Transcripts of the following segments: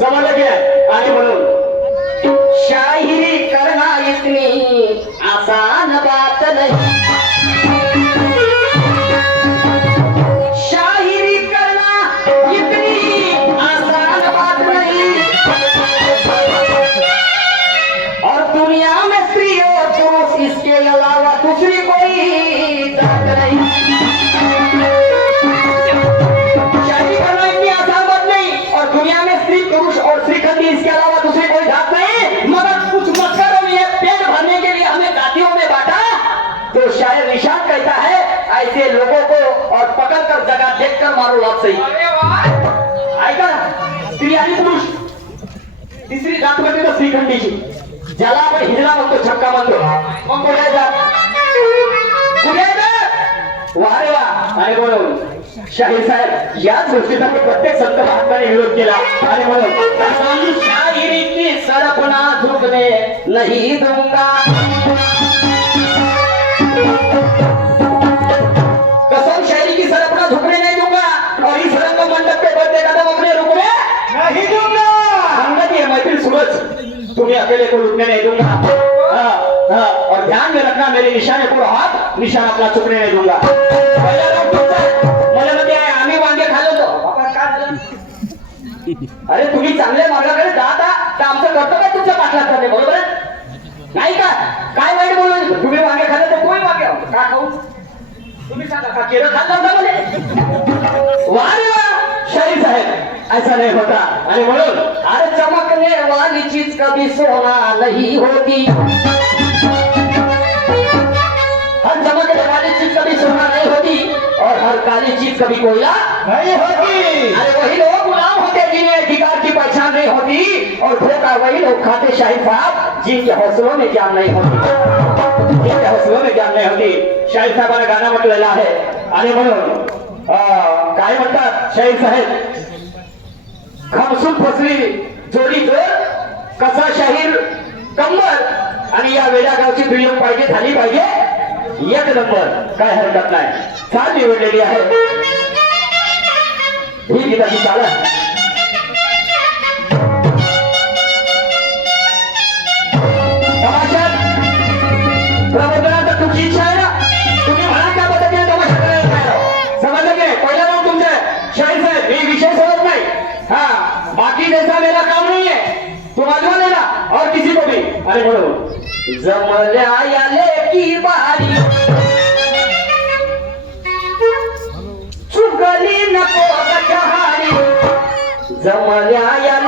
समजलं की आणि म्हणून. शाहिरी करना इतनी आसान बात नाही. जगह देखकर मारो लाभ सही ऐका स्त्री आणि पुरुष. तिसरी जात म्हणजे ना श्रीखंडीची. ज्याला आपण हिजडा म्हणतो छक्का म्हणतो मग कुठे वा रे वा. आणि म्हणून शाहीर साहेब याच गोष्टीचा मी प्रत्येक संत महात्माने विरोध केला. आणि म्हणून शाहिरी की सरपणा झुकने नहीं दूंगा तुम्हें अकेले को लुटने नहीं दूंगा हाँ, हाँ, और ध्यान में रखना मेरे निशाने पूरा हाथ निशान अपना चुकने नहीं दूंगा. मला आम्ही वांगे झालं? अरे तुम्ही चांगल्या मार्गाकडे जात तर आमचं कर्तव्य तुमच्या पाठलाग करणे बरोबर आहे? नाही का? काय वाईट बोलू तुम्ही वांगे खाल्ले तर तुम्ही वांगे. का खाऊ? तुम्ही सांगा का केरळ खाल्लं होतं ऐसा नहीं होता। आणि म्हणून अरे चमकने वाली चीज़ कभी सोना नहीं होती। हर चमकने वाली चीज़ कभी सोना नहीं होती और हर काली चीज़ कभी कोयला नाही होती। अरे वही लोग गुलाम होते जिन्हें अधिकार की पहचान नहीं होती और धोखा वही लोग खाते शाही साहब जिनके हौसलों में ज्ञान नहीं होती। जिनके हौसलों में ज्ञान नहीं होती। शाहीर साहब गाणं म्हटलेलं आहे आणि म्हणून अं, काय म्हणतात शाहीर साहेब खामसून फसली जोडी जोर कसा शाहीर कंबर. आणि या वेड्या गावची दुय्यम पाहिजे झाली पाहिजे एक नंबर. काय हरकत नाही. छान निवडलेली आहे. ही गीताची चालत. तमाशात प्रबोधनात को म्हणू? जमल्या याले की बारी. चुकली नको जमल्या याले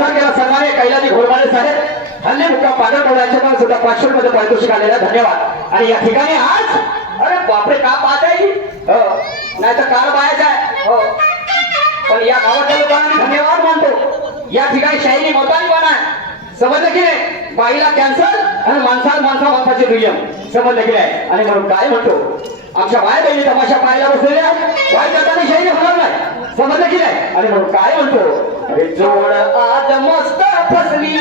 माझा प्रचार केला सन्माने कैलाजी घोरमारे साहेब. हल्ले मुक्का पादर बोलायच्या पण सुद्धा पाचशे मध्ये पारितोषिक आलेला धन्यवाद. आणि या ठिकाणी आज अरे बापरे का पाहत आहे? नाही तर कार बायचा आहे. हो. पण या गावातल्या लोकांना धन्यवाद मानतो. या ठिकाणी शाहिरी मोठाली पण आहे. समजलं की नाही? बाईला कॅन्सर आणि माणसाला माणसा माणसाची दुय्यम. समजलं की नाही? आणि म्हणून काय म्हणतो? आमच्या बाय बहिणी तमाशा पाहायला बसलेल्या वाईट जाताना शाहिरी होणार नाही समजलं की नाही? आणि म्हणून काय म्हणतो? जोड आज मस्त फसली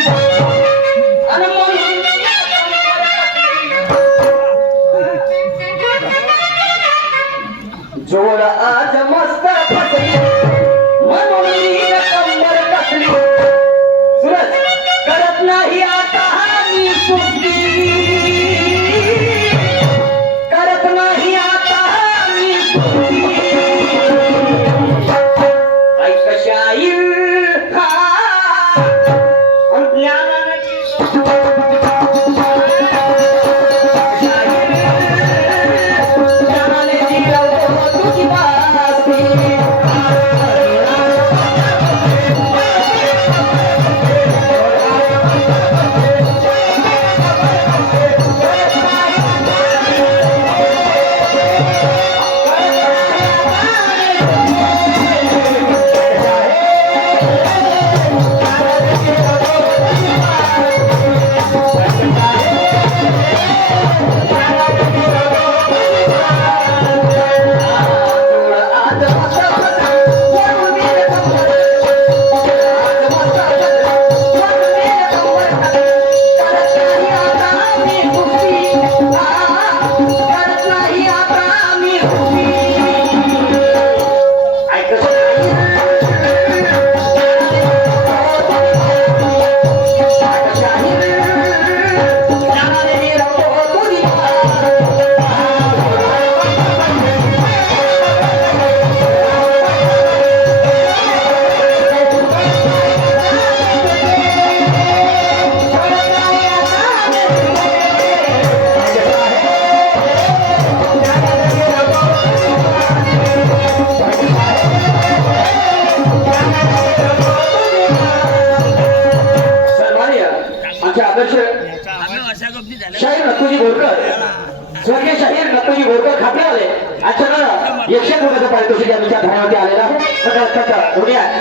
बोरकर खाते आले. अचानक एकशे रुपयाचं पारितोषिक आमच्या घरावरती आलेलं आहे.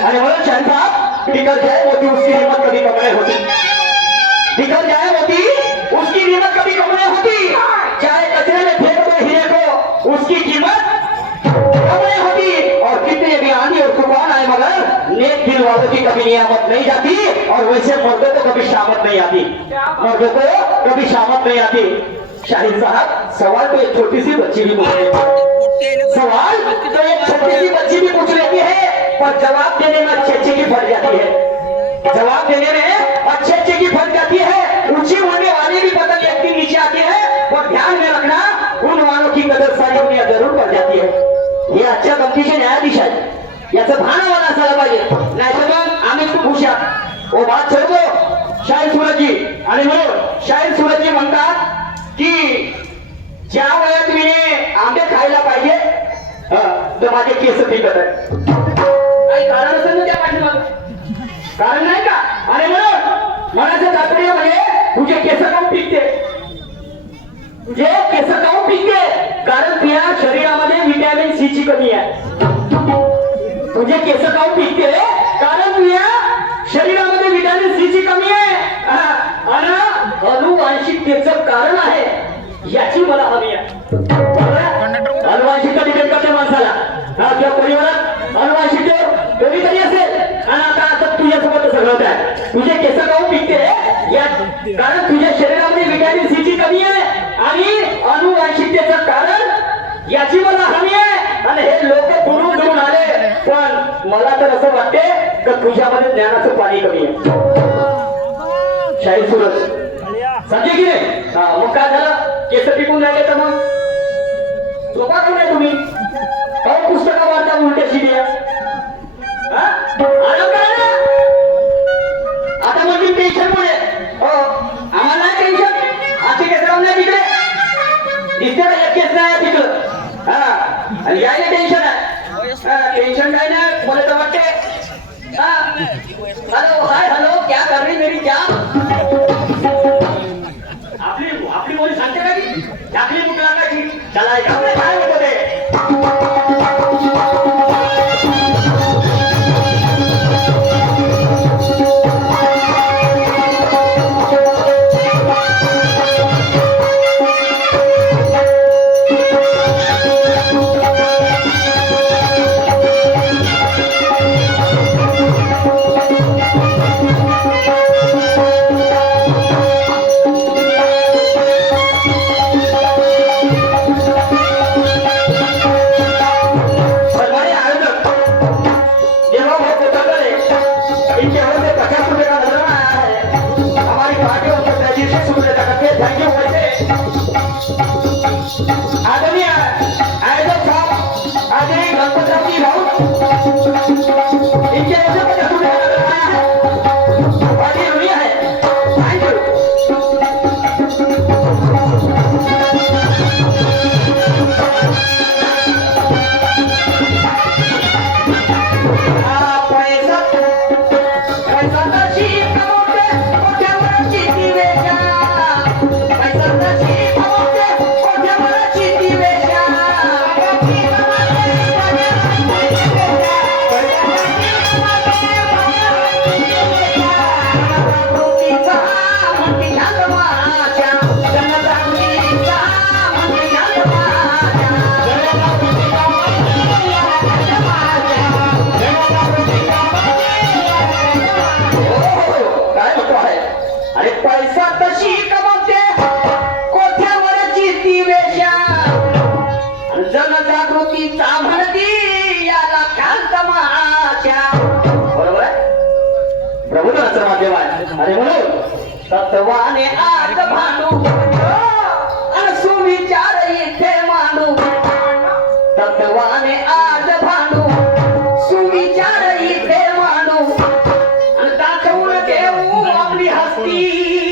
आणि म्हणून साहेब टिकल जाय होती उसकी हिम्मत कधी कमी होती. टिकल जाय होती उसकी कीमत कभी कम नहीं होती. चाहे कचरे में फेंक दो हीरे को, उसकी कीमत कम नहीं होती. और कितने भी आंधी और तूफ़ान आए, मगर नेक दिल वालों की कभी नियामत नहीं जाती. और वैसे मर्दों को कभी शामत नहीं आती. मर्दों को कभी शामत नहीं आती. शाहिद साहब सवाल तो एक छोटी सी बच्ची भी पूछ रही है। सवाल तो एक छोटी सी बच्ची भी पूछ रही है पर जवाब देने में अच्छे अच्छे की फट जाती है। जवाब देने में अच्छे अच्छे की फट जाती है ऊंची होने वाली भी पता व्यक्ति नीचे आती है और ध्यान में रखना उन वालों की कदर सारी दुनिया जरूर पड़ जाती है। हे आजच्या गमतीचे न्यायाधीश आहेत याचं भान आम्हाला असायला पाहिजे नाही तर मग आम्ही खूप हुशार ओ बात छोडतो शाहीर सुरजी आणि म्हणून शाहीर सुरजी म्हणतात की ज्या वयात मी आंबे खायला पाहिजे तर माझे केस पिकत आहे काही कारण असेल ना त्या पाठीमागं? कारण नाही का? अरे म्हणून म्हणायचं तात्पर्य म्हणजे तुझे केस काऊन पिकते? तुझे केस काऊन पिकते? कारण तुझ्या शरीरामध्ये व्हिटॅमिन सी ची कमी आहे. तुझे केस काऊन पिकते? कारण तुझ्या शरीरामध्ये व्हिटॅमिन सी ची कमी आहे हा, आणि अनुवांशिकतेचं कारण आहे याची मला हवी आहे. बरोबर? अनुवांशिकता डिपेंड करते माणसाला? हा, किंवा परिवारात? अनुवांशिकतेवर कधीतरी असेल. आणि आता आता तुझ्यासोबत सगळं होत आहे तुझे केस काऊन पिकते? या कारण तुझ्या शरीरामध्ये विटॅमिन सी ची कमी आहे. आणि अनुवांशिकतेचं कारण याची मला हमी आहे. आणि हे लोक दुरून दुरून आले. पण मला तर असं वाटते का तुझ्यामध्ये ज्ञानाचं पाणी कमी आहे. शाहीर सूरज. समजे की नाही? मग काय झालं? केस पिकून राहिले तर मग? झोपा का नाही तुम्ही? काऊन पुस्तकं वाचता म्हणते शिड्या आता म्हणजे टेन्शन मुळे हो. आम्हाला टेन्शन असे केस राहून नाही तिकडे. दिसते ना एक केस नाही तिकडं? हा. आणि यायला टेन्शन आहे. टेन्शन काय नाही मला तर वाटते हा. Hello hi hello. क्या कर रही मेरी क्या? ती Ah, pois a महादेवाने अरे म्हणून तत्वाने भांडू इथे मांडू तत्वाने आज भांडू सुविचार इथे मांडू दाखवून देऊ आपली हस्ती.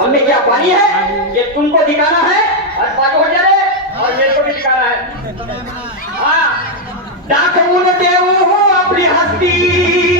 हमें क्या पानी है ये तुमको दिखाना है और बाजू हो जाए और ये तो भी दिखाना है हाँ. दाखवून देऊ आपली हस्ती.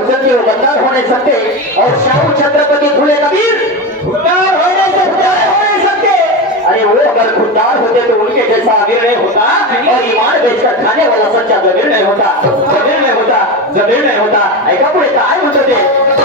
उद्योगी बदनाम होने सकते और शाहू छत्रपति फुले कबीर खुददार होने से खुदार होने सकते अरे वो अगर खुददार होते तो उनके जैसा अमीर नहीं होता और ईमान बेचकर खाने वाला सच्चा जमीर नहीं होता। जमीर नहीं होता जमीर नहीं होता। ऐसा पुढे काय म्हणत ते?